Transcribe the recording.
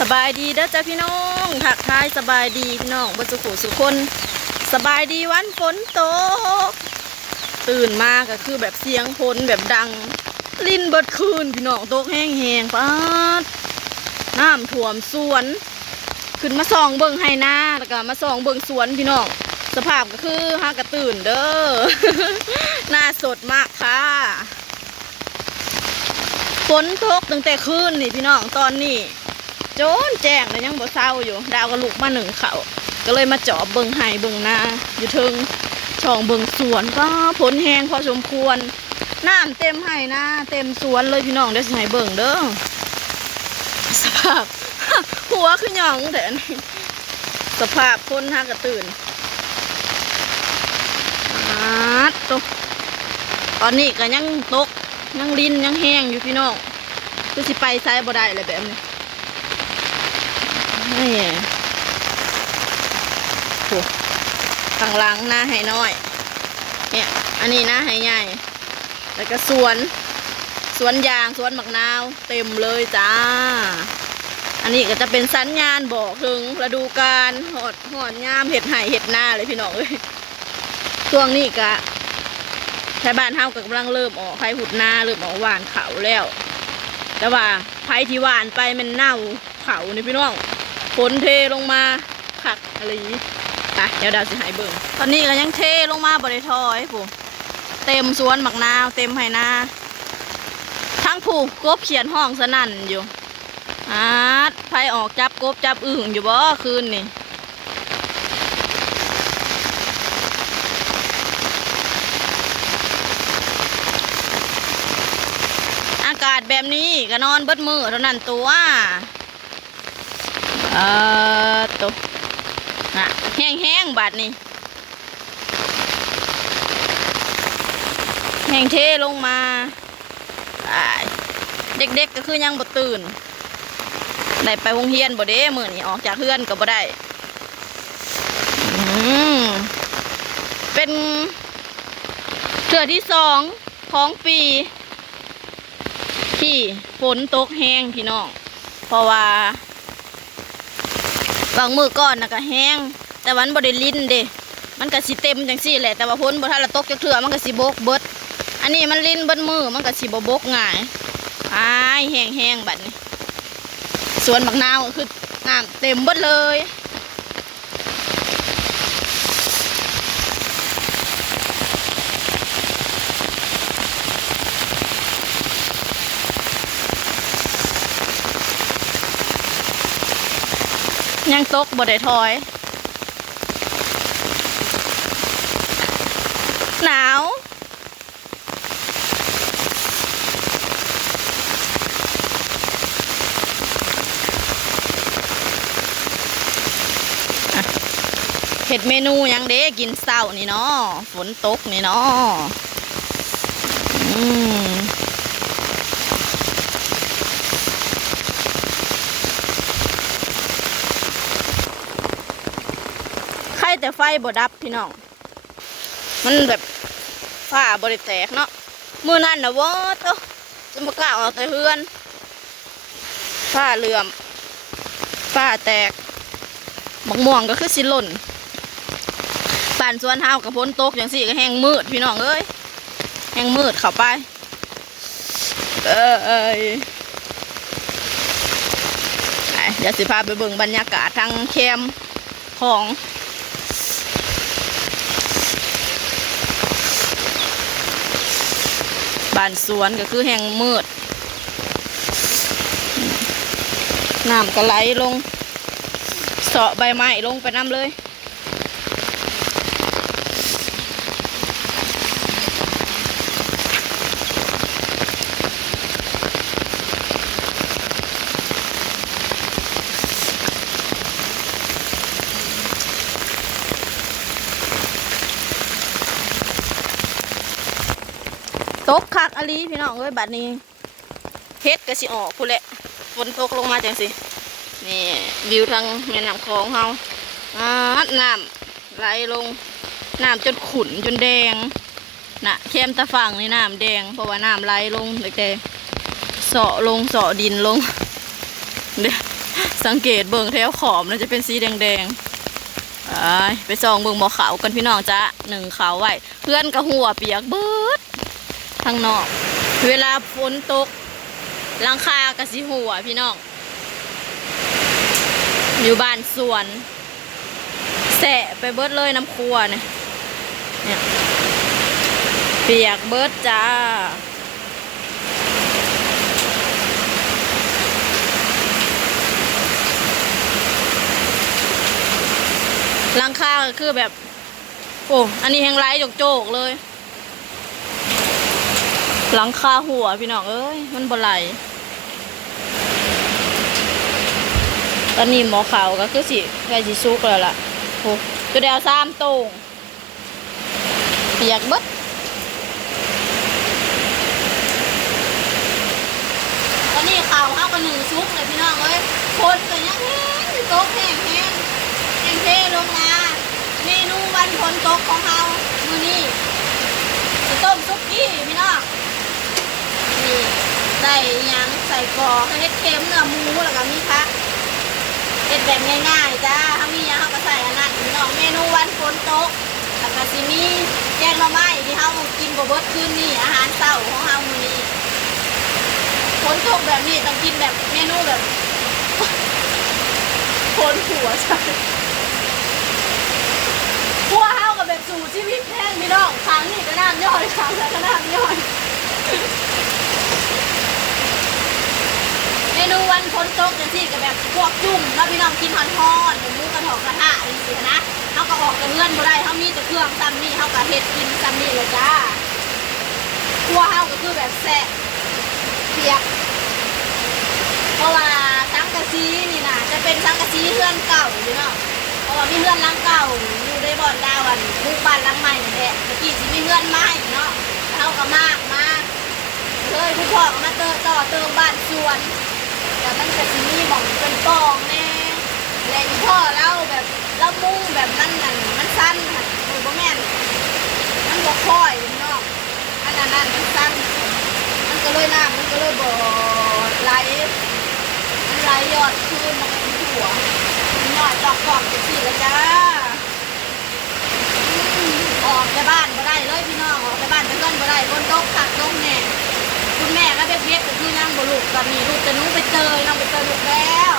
สบายดีเด้อจ้าพี่น้องทักทายสบายดีพี่น้องบนสุขุสุคนสบายดีวันฝนตกตื่นมาก็คือแบบเสียงฝนแบบดังลิ้นเบิดคืนพี่น้องตกแห้งๆป๊าดน้ำท่วมสวนขึ้นมาส่องเบิ่งให้หน้าแล้วก็มาส่องเบิ่งสวนพี่น้องสภาพก็คือฮากระตื่นเด้อ หน้าสดมากค่ะฝนตกตั้งแต่คืนนี่พี่น้องตอนนี้โจนแจ้งแต่ยังบ่เศร้าอยู่ดาวก็ลุกมาหนึ่งเขาก็เลยมาเจาะเบิ่งไห้เบิ่งนาอยู่เทิงช่องเบิ่งสวนก็ฝนแห้งพอสมควรน้ำเต็มไห้นาเต็มสวนเลยพี่น้องเดี๋ยวสิให้เบิ่งเด้อสภาพ หัวขึ้นหย่องแต่สภาพคนฮากระตื่นตอนนี้ก็ยังตกยังลิ้นยังแห้งอยู่พี่น้องคือสิไปไซบ่ได้เลยแบบนี้นี่โอ้ข้างหลังหน้าให้น้อยเนี่ยอันนี้หน้าให้ใหญ่แล้วก็สวนยางสวนมะนาวเต็มเลยจ้าอันนี้ก็จะเป็นสัญญาณบอกถึงฤดูกาลหอดยามเห็ดไห่เห็ดหน้าเลยพี่น้องเลยช่วงนี้ก็ชาวบ้านเฮาก็กำลังเริ่มออกไผ่หุดนาเริ่มออกหวานเขาแล้วแต่ว่าไผ่ที่หวานไปมันเน่าเขานี่พี่น้องฝนเทลงมาผักอะไรอย่างนี้เดี๋ยวดาวสิหายเบิ่งตอนนี้ก็ยังเทลงมาบริทอยผมเต็มสวนมะนาวเต็มไห่นาทั้งผูกกบเขียนห้องสนั่นอยู่ไผ่ออกจับกบจับอึ่งอยู่บ่คืนนี่อากาศแบบนี้ก็นอนเบิดมือเท่านั้นตัวตัวแห้งบาดนี่แห้งเทลงมาเด็กๆก็คือยังบ่ตื่นได้ไปโรงเรียนบ่เด้มื้อนี้ออกจากเฮือนก็บ่ได้เป็นเทื่อที่2ของปีที่ฝนตกแห้งพี่น้องเพราะว่าบางมือก่อนนะก็แห้งแต่วันบ่ได้ลิ้นเด้มันก็สิเต็มจังซี่แหละแต่ว่าฝนบ่ทันละตกจักเทื่อมันก็สิบกเบิดอันนี้มันลิ้นเบิดมือมันก็สิบ่บกง่ายแห้งบัดนี้สวนมะนาวก็คือน้ำเต็มเบิดเลยยังตกบ่ได้ถอยหนาวเห็ดเมนูยังเด้กินเศร้านี่เนาะฝนตกนี่เนาะใครแต่ไฟบ่ดับพี่น้องมันแบบฝ้าบริแตกเนาะมื้อนั้นนะวะเต้าจะมากล่าวเอาแต่เฮือนฝ้าเหลื่อมฝ้าแตกบักม่วงก็คือสิหล่นป่านสวนเฮากับฝนตกอย่างสี่ก็แห้งมืดพี่น้องเอ้ยแห้งมืดเข้าไปเดี๋ยวสิพาไปเบิ่งบรรยากาศทางแคมป์ของบ้านสวนก็คือแห้งมืดน้ำก็ไหลลงเสาะใบไม้ลงไปน้ำเลยตกคักอลีพี่น้องเอ้ยบัดนี้เฮ็ดก็สิออกพู้นแหละฝนตกลงมาจังสินี่วิวทางแม่น้ำคลองเฮาน้ำไหลลงน้ำจนขุ่นจนแดงน่ะแคมตะฝั่งนี่น้ำแดงเพราะว่าน้ำไหลลงแต่เสาะลงเสาะดินลงเด้ สังเกตเบิ่งแถวขอบมันจะเป็นสีแดงๆไปส่องเบิ่งบ่อขาวกันพี่น้องจ้ะหนึ่งขาวไว้เพื่อนกับหัวเปียกเบิดทางนอกเวลาฝนตกหลังคากระสิหัวพี่น้องอยู่บ้านสวนแสะไปเบิดเลยน้ำครัวเนี่ยเปียกเบิดจ้าหลังคาก็คือแบบโอ้อันนี้แห้งไร้โจกๆเลยหลังคาหัวพี่น้องเอ้ยมันบ่ไหลตอนนี้หมอขาวก็คือสิใกล้สิสุกแล้วล่ะโอ้ตัวเดียว3 โต่งเปียกเบิดตอนนี้ขาวเข้ากับ1 สุกเลยพี่น้องเอ้ยคนก็ยังแห้งโต๊ะแห้งเทลงมาเมนูวันฝนตกของเรามื้อนี้จะต้มซุกี้พี่น้องนี่ใส่ยังใส่กรอกเฮ็ดเค็มเนื้อหมูแล้วก็มีผักเฮ็ดแบบง่ายๆจ้าถ้ามียังเขาก็ใส่อันนั้นพี่น้องเมนูวันฝนตกแล้วก็สิมีแกงหน่อไม้ที่เรากินบ่เบิดคืนนี้อาหารเช้าของเรามื้อนี้ฝนตกแบบนี้ต้องกินแบบเมนูแบบคนหัวใช่พวกเฮากับแบบสู่ชีวิตแห้งพี่น้องครั้งนี้ก็น้ำย่อยครั้งแล้วก็น้ำย่อยเมนูวันฝนตกจังซี่กับแบบพวกจุ่มแล้วพี่น้องกินฮอนๆหมูกระถอกกระทะจังซี่นะเฮาก็ออกจากเรือนบ่ได้เฮามีแต่เครื่องซ้ำนี่เฮาก็เฮ็ดกินซ้ำนี่เลยจ้าพวกเฮาก็คือแบบแซ่บเปียกเพราะว่าสังกะสีนี่นะจะเป็นสังกะสีเรือนเก่าอยู่เนาะเพราะว่ามีเรือนหลังเก่าอยู่ในบ่อนดาวันบุกบ้านหลังใหม่นี่แหละเมื่อกี้สิมีเรือนไม้เนาะเฮาก็มากเลยผู้พ่อก็มาเติมบ้านสวนแต่มันก็สิมีบ่องเป็นปองแน่แรงพ่อเล่าแบบเล่ามุ่งแบบนั้นมันสั้นค่ะโอ้บ่แม่นมันบ่ค่อยเนาะอันนั้นมันสั้นมันก็เลยน้ำมันก็เลยบ่ไหลมันไหลยอดคืนมันก็เป็นหัวมันยอดดอกจังซี่ละจ้าออกไปบ้านบ่ได้เลยพี่น้องออกไปบ้านจะเลื่อนบ่ได้บนโต๊ะผักต้มแน่คุณแม่ก็เบ็ดก็คือนั่งบ่ลูกตอนนี้ลูกจะนู้ไปเตยน้องไปเตยลูกแล้ว